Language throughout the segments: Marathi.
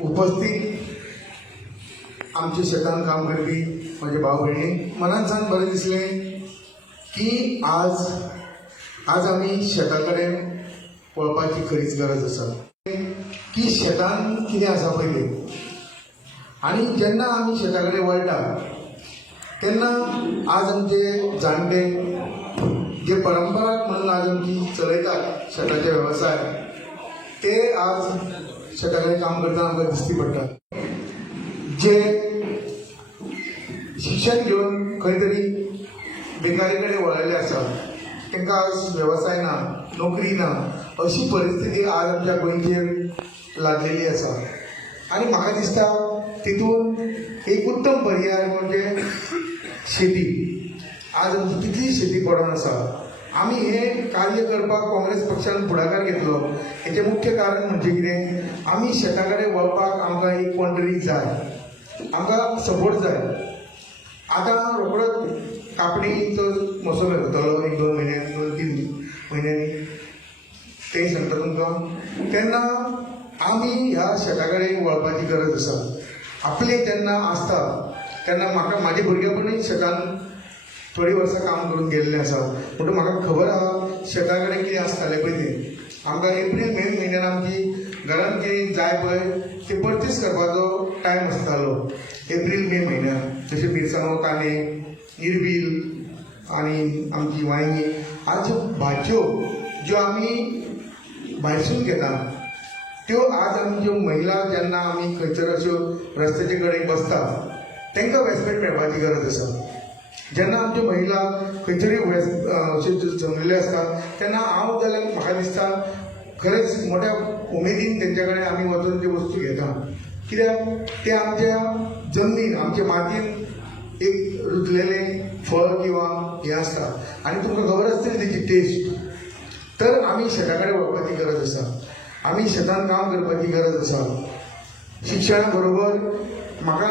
उपस्थित आमचे शेतान काम करपी माझे भाव भयणी, मनान सान बरें दिसलें की आज आमी शेता कडेन पळोवपाची खरीच गरज आसा की शेतान कितें आसा पयलीं, आनी जेन्ना आमी शेता कडेन वळटा तेन्ना आज आमचे जाणटे जे परंपराक म्हणून आज आमची चलयतात शेताचे वेवसाय, ते आज शेता कडेन काम करतना आमकां दिश्टी पडटा. जे शिक्षण घेवन खंय तरी बेकारी कडेन वळिल्ले आसा, तांकां आज वेवसाय ना, नोकरी ना, अशी परिस्थिती आज आमच्या गोंयचेर लादलेली आसा. आनी म्हाका दिसता तितून एक उत्तम पर्याय म्हणजे शेती. आज आमची कितली शेती पडून आसा. आमी हे कार्य करपाक काँग्रेस पक्षान फुडाकार घेतलो. हेचें मुख्य कारण म्हणजे कितें, आमी शेता कडेन वळपाक आमकां एक कोण जाय, आमकां सपोर्ट जाय. आतां रोखडोच कापणीचो मोसम येतलो 1-2 म्हयन्यांनी, 2-3 म्हयन्यांनी, ते सांगता तुमकां. तेन्ना आमी ह्या शेता कडेन वळपाची गरज आसा. आपलें जेन्ना आसता तेन्ना म्हाजे भुरगेपणूय शेतान थोडी वर्सां काम करून गेल्लें आसा, म्हणून म्हाका खबर आहा शेता कडेन कितें आसतालें पळय तें. आमकां एप्रील-मे म्हयन्यान आमची घरांत कितें जाय पळय ते परचेस करपाचो टायम आसतालो एप्रील-मे म्हयन्यान. जशे मिरसांगो, कांदे, निर्बील आनी आमची वांयगी, आज ज्यो भाजयो ज्यो आमी भायरसून घेता त्यो आज आमच्यो महिला जेन्ना आमी खंयसर अश्यो रस्त्याचे कडेन बसता तांकां वेस्पेट मेळपाची गरज आसा. जेन्ना आमच्यो महिला खंय तरी अशे जमलेले आसता तेन्ना हांव जाल्यार म्हाका दिसता खरेंच मोठ्या उमेदीन तेंच्या कडेन आमी वचून त्यो वस्तू घेता. कित्याक ते आमच्या जमनीन, आमच्या मातयेन एक रुजलेलें फळ किंवा हें आसता आनी तुमकां खबर आसतली तेची टेस्ट. तर आमी शेता कडेन वळपाची गरज आसा, आमी शेतान काम करपाची गरज आसा. शिक्षणा बरोबर म्हाका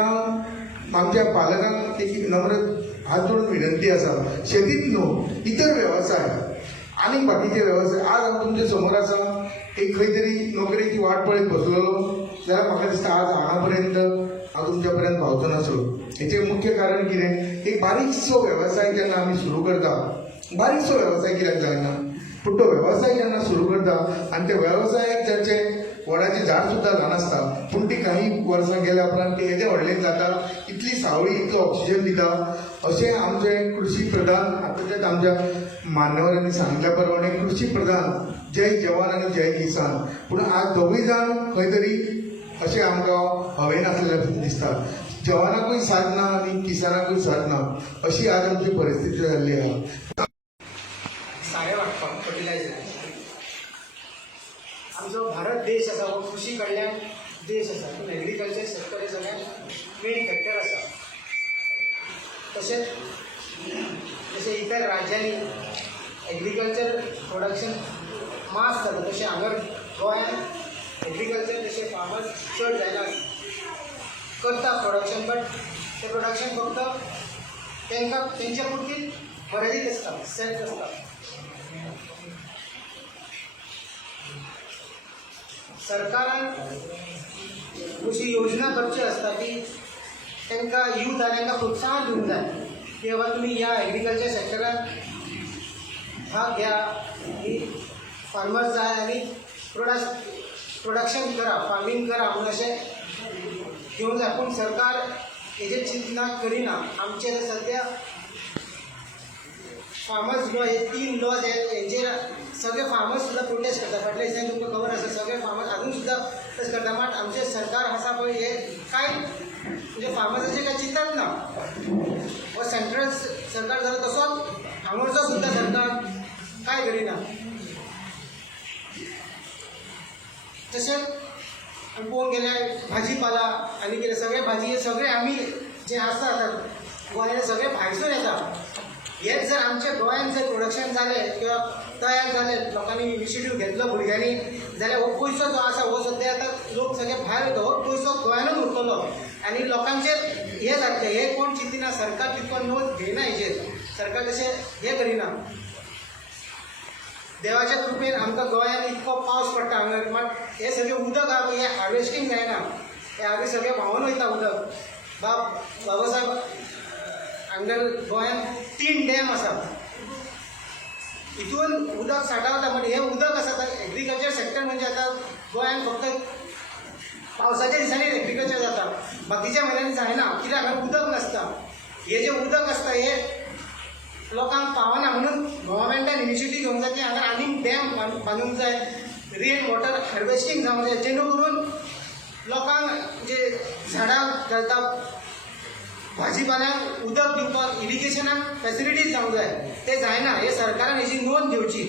आमच्या पालकांक एक नम्र हात जोडून विनंती आसा, शेतीच न्हू इतर वेवसाय आनी बाकीचे वेवसाय. आज हांव तुमच्या समोर आसा, एक खंय तरी नोकरेची वाट पळयत बसलेलो जाल्यार म्हाका दिसता आज हांगा पर्यंत हांव तुमच्या पर्यंत पावचो नासलो. हेचें मुख्य कारण कितें, एक बारीकसो वेवसाय जेन्ना आमी सुरू करता, बारीकसो वेवसाय कित्याक जायना, पूण तो वेवसाय जेन्ना सुरू करता आनी त्या वेवसायाक जाचे वडाचें झाड सुद्दां ल्हान आसता, पूण ती काही वर्सां गेल्या उपरांत ती हेजें व्हडलें जाता, इतली सावळी, इतलो ऑक्सिजन दिता. अशें आमचें कृशी प्रधान, आतांच्याच आमच्या मान्यवरांनी सांगिल्ल्या प्रमाणे कृशी प्रधान, जय जवान आनी जय किसान. पूण आज दोगूय जाण खंय तरी अशें आमकां हवेन आसलेलें दिसता. जवानाकूय साथ ना आनी किसानाकूय साथ ना, अशी आज आमची परिस्थिती जाल्ली आहा. सारें वाटपाक फर्टिलायझर आमचो भारत देश आसा हो कृशी कडल्यान देश आसा, पूण एग्रीकल्चर सेक्टर हे सगळ्यात मेन फॅक्टर आसा. जशें इतर राज्यांनी एग्रीकल्चर प्रोडक्शन मास जाता तशें हांगा गोंयांत एग्रीकल्चर तशें फार्मर्स चड जायना, करता प्रोडक्शन, बट तें प्रोडक्शन फक्त तांकां तेंच्या पुरतीच मर्यादीत आसता, सेट आसता. सरकारान अशी योजना करची आसता की तांकां यूथ आनी तांकां प्रोत्साहन दिवंक जाय की बाबा तुमी ह्या एग्रीकल्चर सेक्टरान भाग घ्या, फार्मर्स जाय आनी प्रोडक्शन करा, फार्मींग करा म्हणून अशें घेवंक जाय. पूण सरकार हेजेर चिंतना करिना. आमचे सद्या फार्मर्स लॉ हे 3 लॉज हेंचेर सगळे फार्मर्स सुद्धा प्रोटेस्ट करतात. फाटल्या दिसांनी तुमकां खबर आसा सगळे फार्मर्स अजून सुद्धा प्रोटेस्ट करता. मात आमचे सरकार आसा पळय हे कांय म्हणजे फार्मर्साचे कांय चिंतत ना. हो सेंट्रल सरकार जालो तसोच हांगरचो सुद्धा सरकार कांय करिना. तशेंच आमी पळोवंक गेल्यार भाजीपाला आनी कितें सगळे भाजी सगळे आमी जे आसा गोंयांत सगळे भायसून येता. हेच जर आमच्या गोंयांत जर प्रोडक्शन जालें किंवा तयार जालें लोकांनी इनिशिएटीव घेतलो भुरग्यांनी जाल्यार हो पयसो जो आसा हो सद्या आतां लोक सगळे भायर वयता. हो पयसो गोंयानूच उरतलो आनी लोकांचेर हे जातलें. हे कोण चिंतिना. सरकार तितको नोंद घेयना हेजेर. सरकार तशें हे करिना. देवाच्या कृपेन आमकां गोंयांत इतको पावस पडटा हांगा. मात हे सगळें उदक आहा हे हार्वेस्टींग जायना. हे आमी सगळें व्हांवून वयता उदक. बाबासाहेब हांगा गोंयांत 3 डॅम आसा. हितून उदक सांठवता. बट हे उदक आसा एग्रीकल्चर सेक्टर म्हणजे आतां गोंयांत फक्त पावसाच्या दिसांनी एग्रीकल्चर जाता. बाकीच्या म्हयन्यांनी जायना कित्याक हांगा उदक नासता. हे जे उदक आसता हे लोकांक पावना म्हणून गव्हर्मेंटान इनिशिएटीव घेवंक जाय की हांगा आनीक डॅम बांदूंक जाय. रेन वॉटर हार्वेस्टींग जावंक जाय जेणे करून लोकांक जे झाडां घालता भाजीपाल्याक उदक दिवपाक इरिगेशनाक फॅसिलिटीज जावंक जाय. ते जायना. हे सरकारान हेची नोंद घेवची.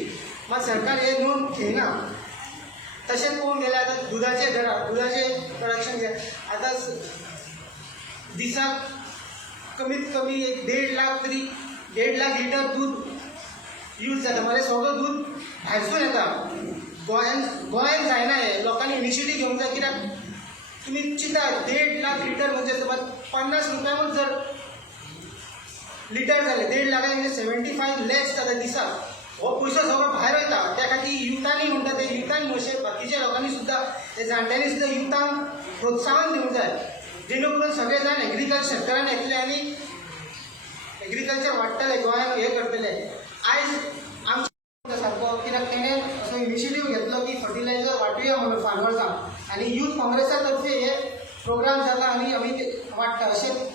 मात सरकार हे नोंद घेयना. तशेंच पळोवंक गेल्यार आतां दुधाचें प्रोडक्शन घे. आतां दिसाक कमीत कमी एक 1.5 लाख तरी 1.5 लाख लिटर दूध यूज जाता. म्हणजे सगळं दूध भायरसून येता. गोंयांत जायना. हे लोकांनी इनिशिएटीव घेवंक जाय. कित्याक तुमी चिंता 1.5 लाख लिटर म्हणजे 50 रुपयांकूच जर लिटर जालें 1.5 लाखांक म्हणजे 75 लॅक्स जाता दिसाक. हो पयसो सगळो भायर वयता. त्या खातीर युथांनी म्हणटा ते युथांनी अशें बाकीच्या लोकांनी सुद्धा ते जाणट्यांनी सुद्धा युथांक प्रोत्साहन दिवंक जाय जेणे करून सगळे जाण एग्रीकल्चर सेक्टरान येतले आनी एग्रीकल्चर वाडटले गोंयांत हे करतले. आयज आमच्या सारको कित्याक तेणें असो इनिशिएटीव घेतलो की फर्टिलायझर वांटुया म्हणून फार्मर्सांक आनी यूथ काँग्रेसा तर्फे हे प्रोग्राम जाता आनी आमी ते वाडटा. अशें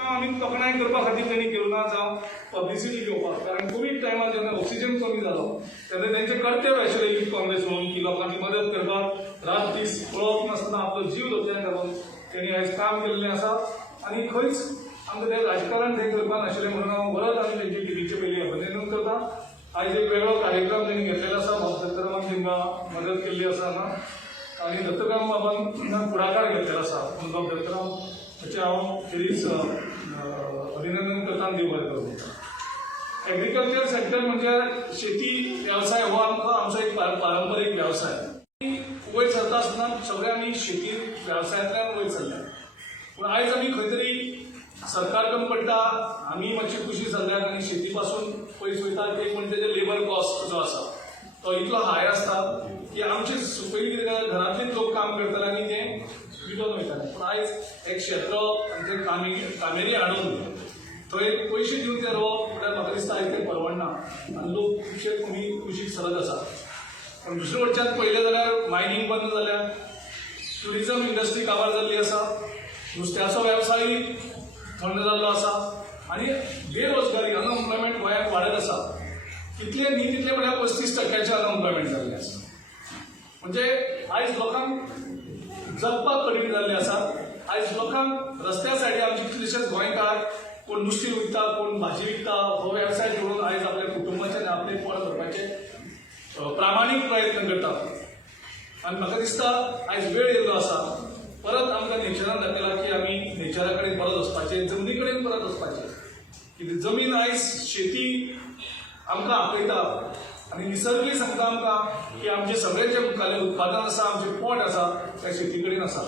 आमी तोखणाय करपा खातीर तेणी केलो ना जावं पब्लिसिटी घेवपाक. कारण कोवीड टायमार जेन्ना ऑक्सिजन कमी जालो तेन्ना तेंचे कर्तव्य आशिल्लें यूथ काँग्रेस म्हणून की लोकांची मदत करपाक रात दीस पळोवप नासतना आपलो जीव धोक्यान घालून तेणी आयज काम केल्लें आसा. आनी खंयच आमकां तें राजकारण थंय करपा नाशिल्लें म्हणून हांव परत आमी तेंची टिवीचे पयलीं अभिनंदन करता. आयज एक वेगळो कार्यक्रम तेणी घेतलेलो आसा. दत्तरामान तेंकां मदत केल्ली आसा हांगा आनी दत्तराम बाबान फुडाकार घेतलेलो आसा. म्हणून दत्तराम हाचें हांव खेरीज अभिनंदन करता आनी देव बरें करूं. एग्रीकल्चर सेक्टर म्हणजे शेती वेवसाय हो आमचो एक पारंपारीक वेवसाय. वयर सरता आसतना सगळे आमी शेती वेवसायांतल्यान वयर सरल्यात. पूण आयज आमी खंय तरी सरकार कमी पडटा आमी मातशी खुशी जाल्यात आनी शेती पासून पयस वयता. एक म्हणजे तेजे लेबर कॉस्ट जो आसा तो इतलो हाय आसता की आमचे पयलीं कितें जाता घरांतलेच लोक काम करताले आनी ते विकून वयताले. पूण आयज एक शेत्र आनी ते कामेरी हाडून थंय पयशे दिवन ते रोवप म्हळ्यार म्हाका दिसता आयज तें परवडना आनी लोक खुबशे कुशीक सरत आसा. पूण दुसरे वटच्यान पळयलें जाल्यार मायनींग बंद जाल्यार ट्युरिजम इंडस्ट्री काबार जाल्ली आसा. नुस्त्याचो वेवसायय थंड जाल्लो आसा आनी बेरोजगारी अनएम्प्लॉयमेंट गोंयांत वाडत आसा. कितले न्ही तितले म्हळ्यार 35% अनएम्प्लॉयमेंट जाल्लें आसा. म्हणजे आयज लोकांक जगपाक कठीण जाल्लें आसा. आयज लोकांक रस्त्या सायडीन आमचे कितलेशेच गोंयकार कोण नुस्तें विकता कोण भाजी विकता हो वेवसाय करून आयज आपल्या कुटुंबाचें आनी आपलें पोट भरपाचें प्रामाणीक प्रयत्न करतात. आनी म्हाका दिसता आयज वेळ येयल्लो आसा परत आमकां नेचरान दाखयला की आमी नेचरा कडेन परत वचपाचें जमनी कडेन परत वचपाचें. कितें जमीन आयज शेती आमकां आपयता आनी निसर्गय सांगता आमकां की आमचें सगळें जें मुखाल्लें उत्पादन आसा आमचें पोट आसा तें शेती कडेन आसा.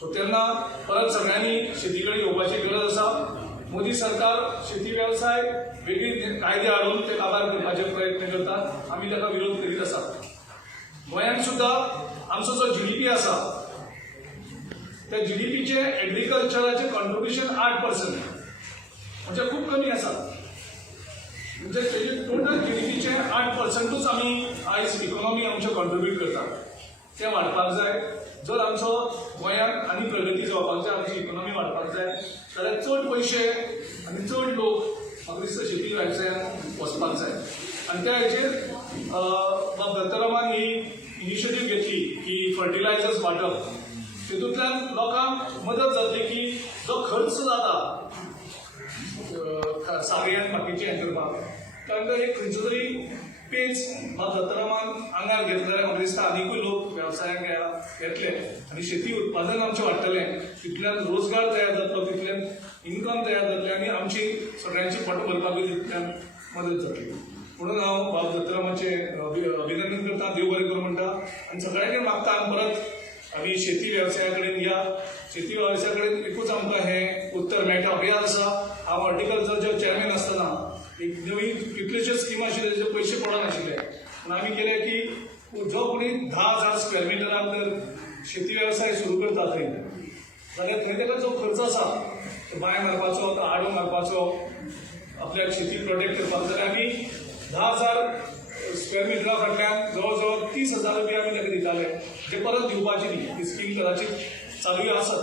सो तेन्ना परत सगळ्यांनी शेती कडेन येवपाची गरज आसा. मोदी सरकार शेती वेवसाय वेगळी कायदे हाडून ते काबार करपाचे प्रयत्न करतात. आमी ताका विरोध करीत आसा. गोंयांत सुद्दां आमचो जो GDP आसा त्या GDPचे एग्रीकल्चराचें कॉन्ट्रिब्युशन 8% म्हणजे खूब कमी आसा. म्हणजे तेजे टोटल GDPचे 8%च आमी आयज इकॉनॉमी आमचो कॉन्ट्रिब्यूट करतात. तें वाडपाक जाय. जर आमचो गोंयांत आनी प्रगती जावपाक जाय आमची इकॉनॉमी वाडपाक जाय जाल्यार चड पयशे आनी चड लोक म्हाका दिसता शेती वेवसायांत वचपाक जाय. आणि त्या हेचेर बाब दत्तरामान ही इनिशिएटीव घेतली की फर्टिलायझर्स वाटप. तितूंतल्यान लोकांक मदत जातली की जो खर्च जाता सारे आनी बाकीचे हें करपाक तांकां एक खंयचो तरी पेज बाब दत्तरामान आंगार घेतले जाल्यार म्हाका दिसता आनीकूय लोक वेवसायाक येतले आनी शेती उत्पादन आमचें वाडटलें. तितूंतल्यान रोजगार तयार जातलो, तितूंतल्यान इन्कम तयार जातलें आनी आमची सगळ्यांची पोटां भरपाकूय तितूंतल्यान मदत जातली. म्हणून हांव बाब दत्तरामाचें अभिनंदन करता, देव बरें करूं म्हणटा आनी सगळ्यांक मागता आमी परत आमी शेती वेवसाया कडेन या. शेती वेवसाया कडेन एकूच आमकां हें उत्तर मेळटा. याद आसा हांव हॉर्टिकल्चरचो चेअरमॅन आसतना एक नवी कितल्योश्योच स्किमा आशिल्ल्यो तेजे पयशे पडनाशिल्ले. पूण आमी केलें की जो कोणी 10,000 स्क्वेअर मिटराक जर शेती वेवसाय सुरू करता थंय जाल्यार थंय ताका जो खर्च आसा तो बांय मारपाचो, तो आडो मारपाचो, आपल्याक शेती प्रोटेक्ट करपाक, जाल्यार आमी 10,000 स्क्वेअर मिटरा फाटल्यान जवळ जवळ 30,000 रुपया आमी ताका दिताले, जे परत दिवपाचे न्ही. ही स्कीम कदाचित चालूय आसत.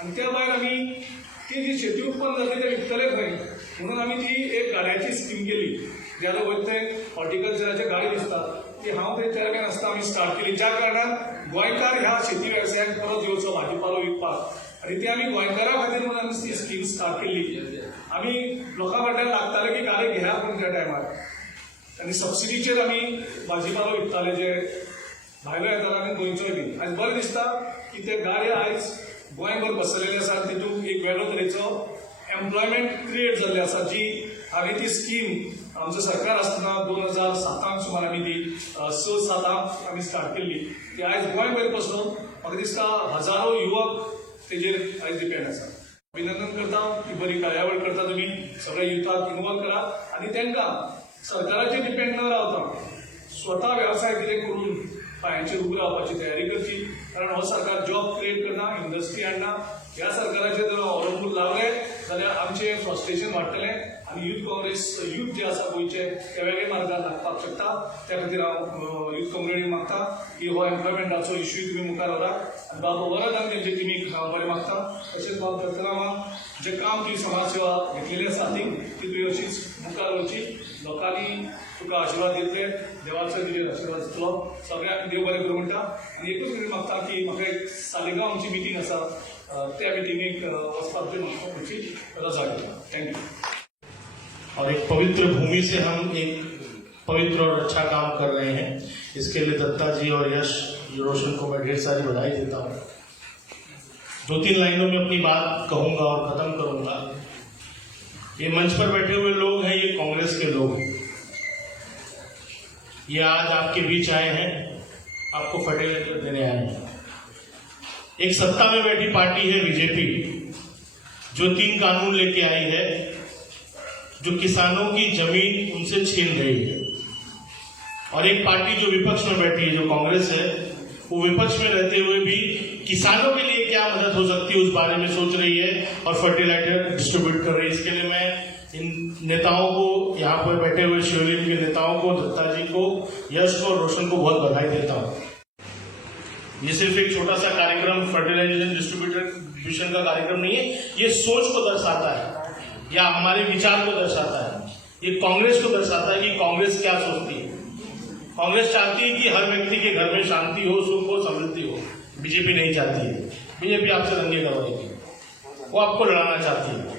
आनी त्या भायर आमी ती जी शेती उत्पन्न जातली ते विकतले खंय म्हणून आमी ती एक गाड्याची स्कीम केली. ज्याला वयता थंय हॉर्टिकल्चराचे गाडी दिसतात ती हांव थंय चेअरमॅन आसता आमी स्टार्ट केली. ज्या कारणान गोंयकार ह्या शेती वेवसायाक परत येवचो भाजीपालो विकपाक. आनी ती आमी गोंयकारा खातीर म्हणून आमी ती स्कीम स्टार्ट केल्ली. आमी लोकां फाटल्यान लागताले की गाडी घेया पूण त्या टायमार आनी सबसिडीचेर आमी भाजीपालो विकताले, जे भायलो येतालो आनी गोंयचोय बी. आयज बरें दिसता की ते गाडे आयज गोंयभर बसलेले आसात. तितूंत एक वेगळो तरेचो एम्प्लॉयमेंट क्रिएट जाल्ली आसा, जी हांवें ती स्कीम आमचो सरकार आसतना 2007 सुमार आमी ती 6-7 आमी स्टार्ट केल्ली. ती आयज गोंयभर बसून म्हाका दिसता हजारो युवक तेजेर आयज डिपेंड आसा. अभिनंदन करता की बरी कार्यावळ करता तुमी, सगळ्या युथाक इन्वॉल्व करा आनी तांकां सरकाराचेर डिपेंड न रावता स्वता वेवसाय कितें करून पांयांचेर उबी रावपाची तयारी करची. कारण हो सरकार जॉब क्रिएट करना, इंडस्ट्री हाडना. ह्या सरकाराचेर जर अवलंबून रावले जाल्यार आमचें फ्रस्ट्रेशन वाडटलें आनी युथ काँग्रेस युथ जे आसा गोंयचे ते वेगळे मार्गार लागपाक शकता. त्या खातीर हांव युथ कम्युनिटीक मागता की हो एम्प्लॉयमेंटाचो इश्यूय तुमी मुखार व्हरात आनी बाबा वरात आनी तेंचे टिमीक हांव बरें मागता. तशेंच बाब दत्तरामान जें काम तुवें समाज सेवा घेतलेली आसा ती तुवें अशीच मुखार व्हरची. लोकांनी तुका आशिर्वाद दितले, देवाचो तुजेर आशिर्वाद दितलो. सगळ्यांक देव बरें करूं म्हणटा आनी एकूच कितें मागता की म्हाका एक सालिगांव आमची मिटींग आसा त्या मिटींगेक वचपाक तुवें म्हाका खंयची रजा दिता. थँक्यू. और एक पवित्र भूमि से हम एक पवित्र और अच्छा काम कर रहे हैं. इसके लिए दत्ता जी और यश रोशन को मैं ढेर सारी बधाई देता हूँ. 2-3 लाइनों में अपनी बात कहूंगा और खत्म करूंगा. ये मंच पर बैठे हुए लोग हैं, ये कांग्रेस के लोग हैं. ये आज आपके बीच आए हैं, आपको फर्टिलाइजर देने आए हैं. एक सत्ता में बैठी पार्टी है बीजेपी, जो 3 कानून लेके आई है, जो किसानों की जमीन उनसे छीन रही है. और एक पार्टी जो विपक्ष में बैठी है, जो कांग्रेस है, वो विपक्ष में रहते हुए भी किसानों के लिए क्या मदद हो सकती है उस बारे में सोच रही है और फर्टिलाइजर डिस्ट्रीब्यूट कर रही है. इसके लिए मैं इन नेताओं को, यहाँ पर बैठे हुए शिवलिंग के नेताओं को, दत्ता जी को, यश को और रोशन को बहुत बधाई देता हूँ. ये सिर्फ एक छोटा सा कार्यक्रम फर्टिलाइजेशन डिस्ट्रीब्यूशन का कार्यक्रम नहीं है. ये सोच को दर्शाता है या हमारे विचार को दर्शाता है. ये कांग्रेस को दर्शाता है कि कांग्रेस क्या सोचती है. कांग्रेस चाहती है कि हर व्यक्ति के घर में शांति हो, सुख हो, समृद्धि हो. बीजेपी नहीं चाहती है. बीजेपी आपसे दंगे करवाएगी, वो आपको लड़ाना चाहती है.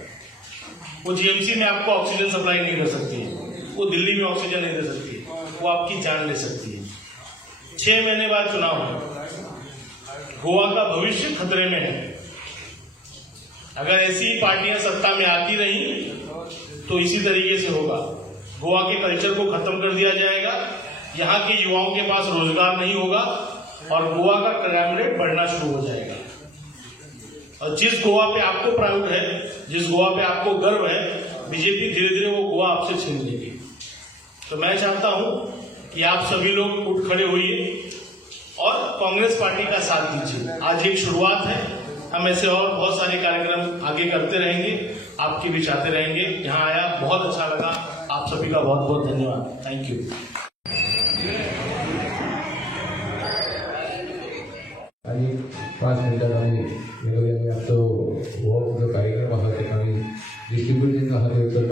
वो जीएमसी में आपको ऑक्सीजन सप्लाई नहीं कर सकती है, वो दिल्ली में ऑक्सीजन नहीं दे सकती है, वो आपकी जान ले सकती है. 6 महीने बाद चुनाव है. गोवा का भविष्य खतरे में है. अगर ऐसी पार्टियां सत्ता में आती रही तो इसी तरीके से होगा. गोवा के कल्चर को खत्म कर दिया जाएगा, यहाँ के युवाओं के पास रोजगार नहीं होगा और गोवा का क्राइम रेट बढ़ना शुरू हो जाएगा. और जिस गोवा पे आपको प्राउड है, जिस गोवा पे आपको गर्व है, बीजेपी धीरे धीरे वो गोवा आपसे छीन लेगी. तो मैं चाहता हूं कि आप सभी लोग उठ खड़े होइए और कांग्रेस पार्टी का साथ दीजिए. आज एक शुरुआत है, हम ऐसे और बहुत सारे कार्यक्रम आगे करते रहेंगे, आपके बीच आते रहेंगे. यहाँ आया बहुत अच्छा लगा. आप सभी का बहुत बहुत धन्यवाद. Thank you. आणि 5 मिनिटात आम्ही निघूया. आमचा जो कार्यक्रम आहा ते आम्ही डिस्ट्रीब्युटिंग आहा ते उत्तर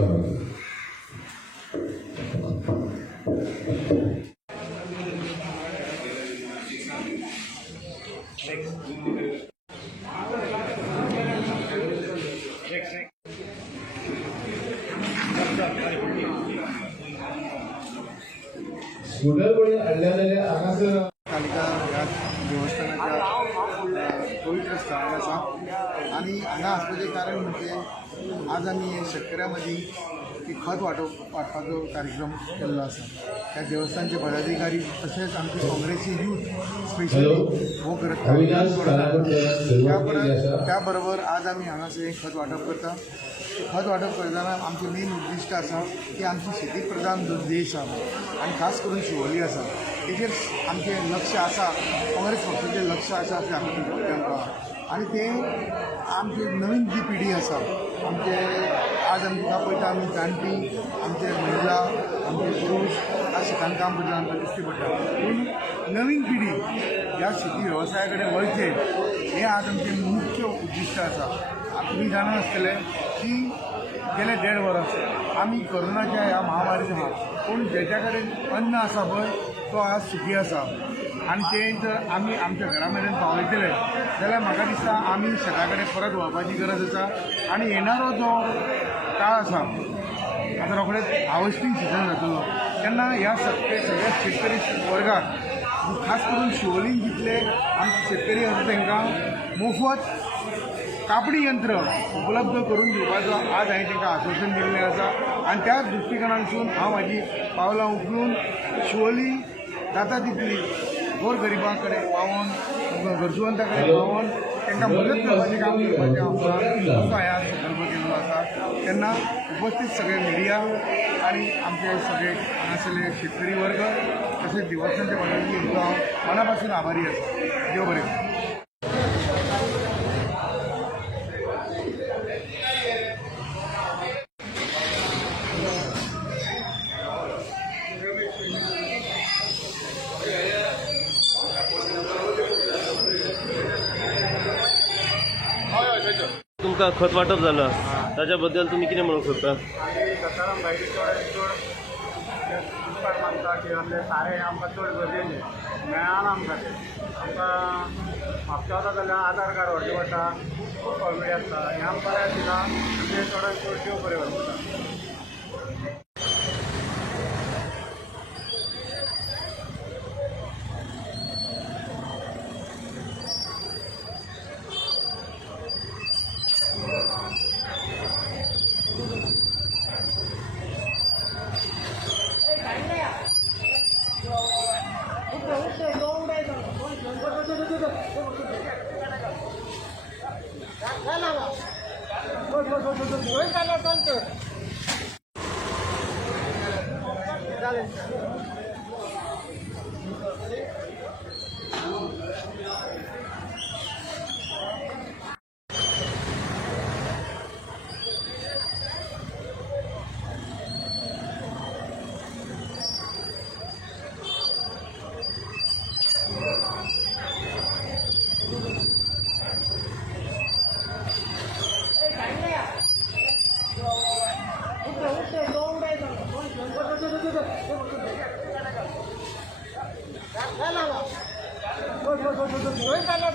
स्कूटर कोणी हाडल्या जाल्यार हांगासर कालिका ह्या देवस्थानाच्या पवित्र स्थळार आसा आनी हांगा आसपाचें कारण म्हणजे आज आमी शेतकऱ्यां मदीं एक खत वाटपाचो कार्यक्रम केल्लो आसा त्या देवस्थानचे पदाधिकारी तशेंच आमचे काँग्रेसी यूथ स्पेशली हो करत अविनाश कालावड त्या बरोबर आज आमी हांगासर एक खत वांटप करता खत वांटप करतना आमचें मेन उद्दिश्ट आसा की आमची शेती प्रधान जो देश आसा आनी खास करून शिवोली आसा तेजेर आमचें लक्ष आसा काँग्रेस पक्षाचें लक्ष आसा अशें आमकां आनी तें आमची नवीन जी पिढी आसा आमचे आज आमी तुका पळयता आमी जाणटी आमचे महिला आमचे पुरुष आज शेतान काम करता आमकां दिश्टी पडटा पूण नवीन पिढी ह्या शेती वेवसाया कडेन वळचे हें आज आमचें मुख्य उद्दिश्ट आसा तुमी जाणा आसतले की गेले 1.5 वर्स आमी कोरोनाच्या ह्या महामारीन आहा पूण जेच्या कडेन अन्न आसा पळय तो आज सुखी आसा आनी तें जर आमी आमच्या घरा मेरेन पावयतले जाल्यार म्हाका दिसता आमी शेता कडेन परत वळपाची गरज आसा आनी येणारो जो काळ आसा आतां रोखडेच हार्वेस्टिंग सिजन जातलो तेन्ना ह्या सगळ्या शेतकरी वर्गाक खास करून शिवोलीन जितले आमचे शेतकरी आसा तांकां मोफत कापडी यंत्र उपलब्ध करून दिवपाचो आज हांवें तांकां आश्वासन दिल्लें आसा आनी त्या दृश्टिकोनानसून हांव म्हाजी पावलां उखलून शिवोली जाता तितली गोरगरिबां कडेन पावोन गरजुवंतां कडेन पावोन तांकां मदत करपाचें काम करपाचें आमकां हांवें आज संकल्प केल्लो आसा तेन्ना उपस्थित सगळे मिडिया आनी आमचे सगळे हांगासरले शेतकरी वर्ग तशेंच देवस्थानच्या पदाधिकारी हांव मना पासून आभारी आसा देव बरें करूं. तुमकां खत वाटप जालां ताच्या बद्दल तुमी कितें म्हणूंक सोदता? आमी दसरां भायर चड दिवपाक मागता की आमचें सारें आमकां चड गरजेचें मेळना आमकां तें आमकां म्हापसा वता जाल्यार आधार कार्ड व्हरचें पडटा खूब फॉर्मेलिटी आसता हें आमकां बरें दिता आमचें चडांत चड देव बरें व्हरता.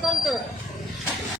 चालतं